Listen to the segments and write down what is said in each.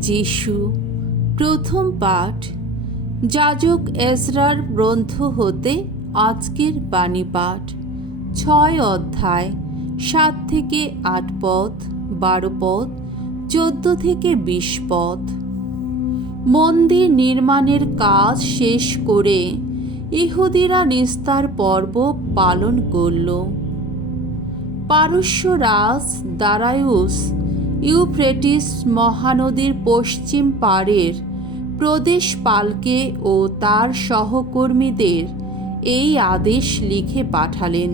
যিশু। প্রথম পাঠ যাজক এজরার গ্রন্থ হতে আজকের বাণী পাঠ। 6 অধ্যায় 7 থেকে 8 পদ, 12 পদ, 14 থেকে 20 পদ। মন্দির নির্মাণের কাজ শেষ করে ইহুদিরা নিস্তার পর্ব পালন করল। পারস্য রাজ দারায়ুস ইউফ্রেটিস মহানদীর পশ্চিম পাড়ের প্রদেশপালকে ও তার সহকর্মীদের এই আদেশ লিখে পাঠালেন,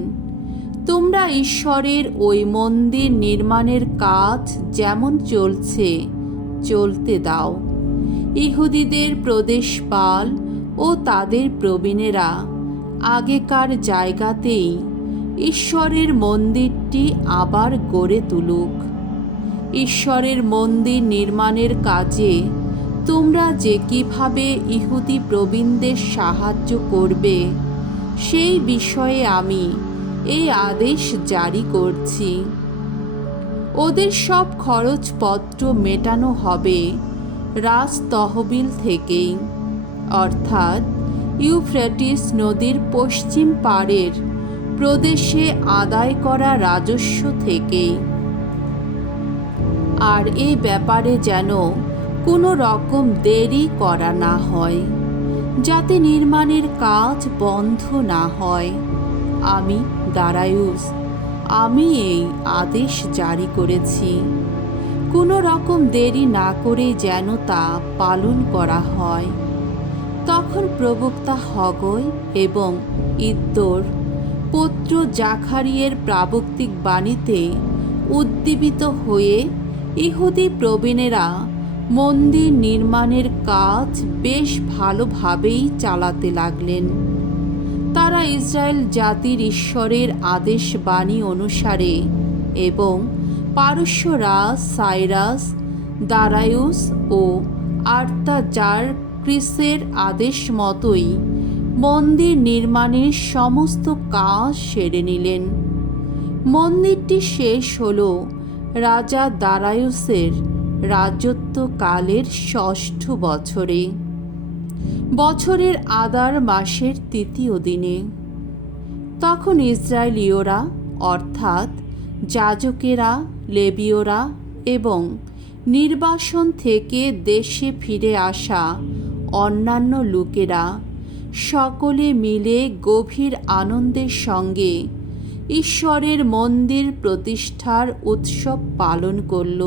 তোমরা ঈশ্বরের ওই মন্দির নির্মাণের কাজ যেমন চলছে চলতে দাও। ইহুদিদের প্রদেশপাল ও তাদের প্রবীণেরা আগেকার জায়গাতেই ঈশ্বরের মন্দিরটি আবার গড়ে তুলুক। ঈশ্বরের মন্দির নির্মাণের কাজে তোমরা যে কিভাবে ইহুদি প্রবীণদের সাহায্য করবে সেই বিষয়ে আমি এই আদেশ জারি করছি। ওদের সব খরচপত্র মেটানো হবে রাজ তহবিল থেকেই, অর্থাৎ ইউফ্রেটিস নদীর পশ্চিম পাড়ের প্রদেশে আদায় করা রাজস্ব থেকেই। আর এই ব্যাপারে যেন কোনো রকম দেরি করা না হয়, যাতে নির্মাণের কাজ বন্ধ না হয়। আমি দারায়ুস, আমি এই আদেশ জারি করেছি। কোনো রকম দেরি না করে যেন তা পালন করা হয়। তখন প্রবক্তা হগয় এবং ইদ্দোর পুত্র জাকারিয়ের প্রাবক্তিক বাণীতে উদ্দীপিত হয়ে ইহুদি প্রবীণেরা মন্দির নির্মাণের কাজ বেশ ভালোভাবেই চালাতে লাগলেন। তারা ইসরায়েল জাতির ঈশ্বরের আদেশ বাণী অনুসারে এবং পারস্য রাজ সাইরাস, দারায়ুস ও আর্তাজার্ক্সের আদেশ মতোই মন্দির নির্মাণের সমস্ত কাজ সেরে নিলেন। মন্দিরটি শেষ হল রাজা দারায়ুসের রাজত্বকালের 6ষ্ঠ বছরে, বছরের আদার মাসের 3য় দিনে। তখন ইসরায়েলীয়রা অর্থাৎ যাজকেরা, লেবীয়রা এবং নির্বাসন থেকে দেশে ফিরে আসা অন্যান্য লোকেরা সকলে মিলে গভীর আনন্দের সঙ্গে ঈশ্বরের মন্দির প্রতিষ্ঠার উৎসব পালন করল।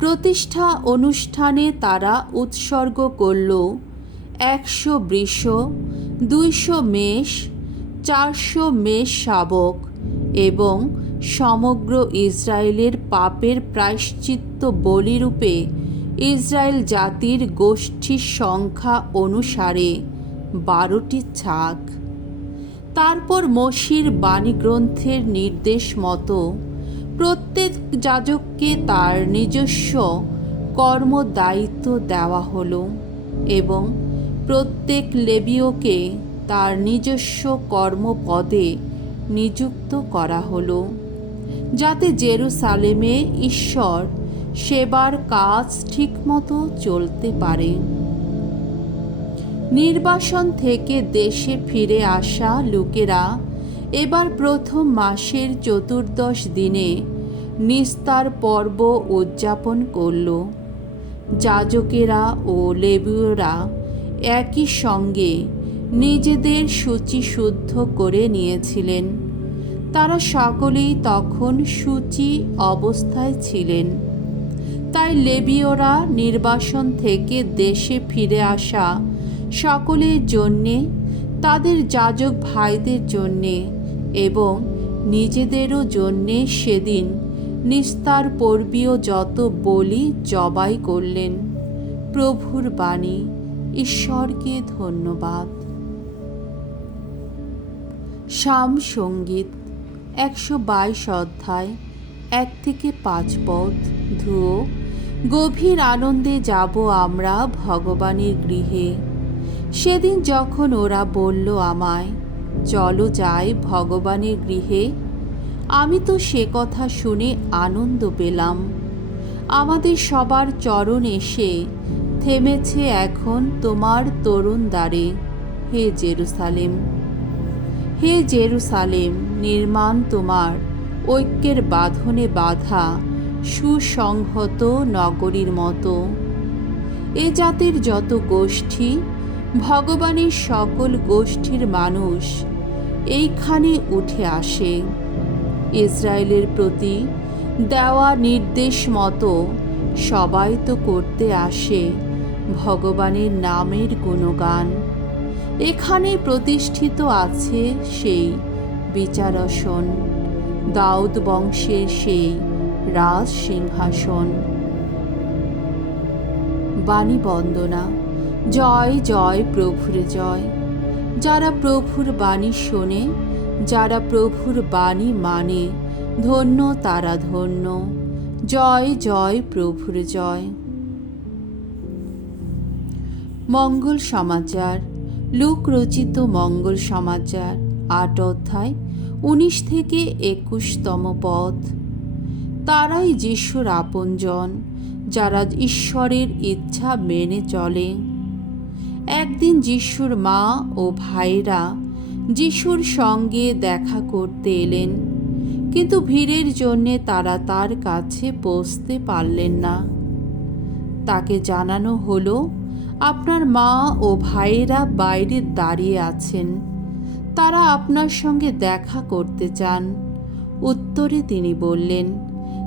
প্রতিষ্ঠা অনুষ্ঠানে তারা উৎসর্গ করল 100 বৃষ, 200 মেষ, 400 মেষ শাবক এবং সমগ্র ইসরায়েলের পাপের প্রায়শ্চিত্ত বলিরূপে ইসরায়েল জাতির গোষ্ঠীর সংখ্যা অনুসারে 12টি ছাগ। তারপর মসির বাণীগ্রন্থের নির্দেশ মতো প্রত্যেক যাজককে তার নিজস্ব কর্মদায়িত্ব দেওয়া হলো এবং প্রত্যেক লেবীয়কে তার নিজস্ব কর্মপদে নিযুক্ত করা হলো, যাতে জেরুসালেমে ঈশ্বর সেবার কাজ ঠিকমতো চলতে পারে। নির্বাসন থেকে দেশে ফিরে আসা লোকেরা এবার প্রথম মাসের 14 দিনে নিস্তার পর্ব উদযাপন করল। যাজকেরা ও লেবীয়রা একই সঙ্গে নিজেদের শুচিশুদ্ধ করে নিয়েছিলেন। তারা সকলেই তখন শুচি অবস্থায় ছিলেন। তাই লেবীয়রা নির্বাসন থেকে দেশে ফিরে আসা সকলের জন্যে, তাদের যাজক ভাইদের জন্যে এবং নিজেদেরও জন্যে সেদিন নিস্তার পর্বীয় যত বলি জবাই করলেন। প্রভুর বাণী। ঈশ্বরকে ধন্যবাদ। সাম সঙ্গীত 122 অধ্যায় 1 থেকে 5 পদ। ধুয়ো, গভীর আনন্দে যাব আমরা ভগবানের গৃহে। সেদিন যখন ওরা বলল আমায়, চলো যাই ভগবানের গৃহে, আমি তো সে কথা শুনে আনন্দ পেলাম। আমাদের সবার চরণ এসে থেমেছে এখন তোমার তরুণ দ্বারে। হে জেরুসালেম, হে জেরুসালেম, নির্মাণ তোমার ঐক্যের বাঁধনে বাঁধা সুসংহত নগরীর মতো। এ জাতের যত গোষ্ঠী, ভগবানের সকল গোষ্ঠীর মানুষ এইখানে উঠে আসে। ইসরায়েলের প্রতি দেওয়া নির্দেশ মতো সবাই তো করতে আসে ভগবানের নামের গুণগান। এখানে প্রতিষ্ঠিত আছে সেই বিচারাসন, দাউদ বংশের সেই রাজ সিংহাসন। বাণী বন্দনা। জয় জয় প্রভুর জয়। যারা প্রভুর বাণী শোনে, যারা প্রভুর বাণী মানে, ধন্য তারা ধন্য। জয় জয় প্রভুর জয়। মঙ্গল সমাচার। লূক রচিত মঙ্গল সমাচার ৮ অধ্যায় ১৯ থেকে ২১তম পদ। তারাই যিশুর আপনজন, যারা ঈশ্বরের ইচ্ছা মেনে চলে। একদিন যিশুর মা ও ভাইরা যিশুর সঙ্গে দেখা করতে এলেন, কিন্তু ভিড়ের জন্যে তারা তার কাছে পৌঁছতে পারলেন না। তাকে জানানো হলো, আপনার মা ও ভাইয়েরা বাইরে দাঁড়িয়ে আছেন, তারা আপনার সঙ্গে দেখা করতে চান। উত্তরে তিনি বললেন,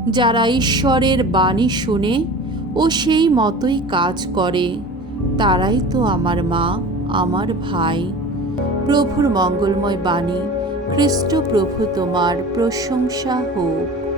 যারা ঈশ্বরের বাণী শুনে ও সেই মতোই কাজ করে, তারাই তো আমার মা, আমার ভাই। প্রভুর মঙ্গলময় বাণী। খ্রিস্ট প্রভু তোমার প্রশংসা হোক।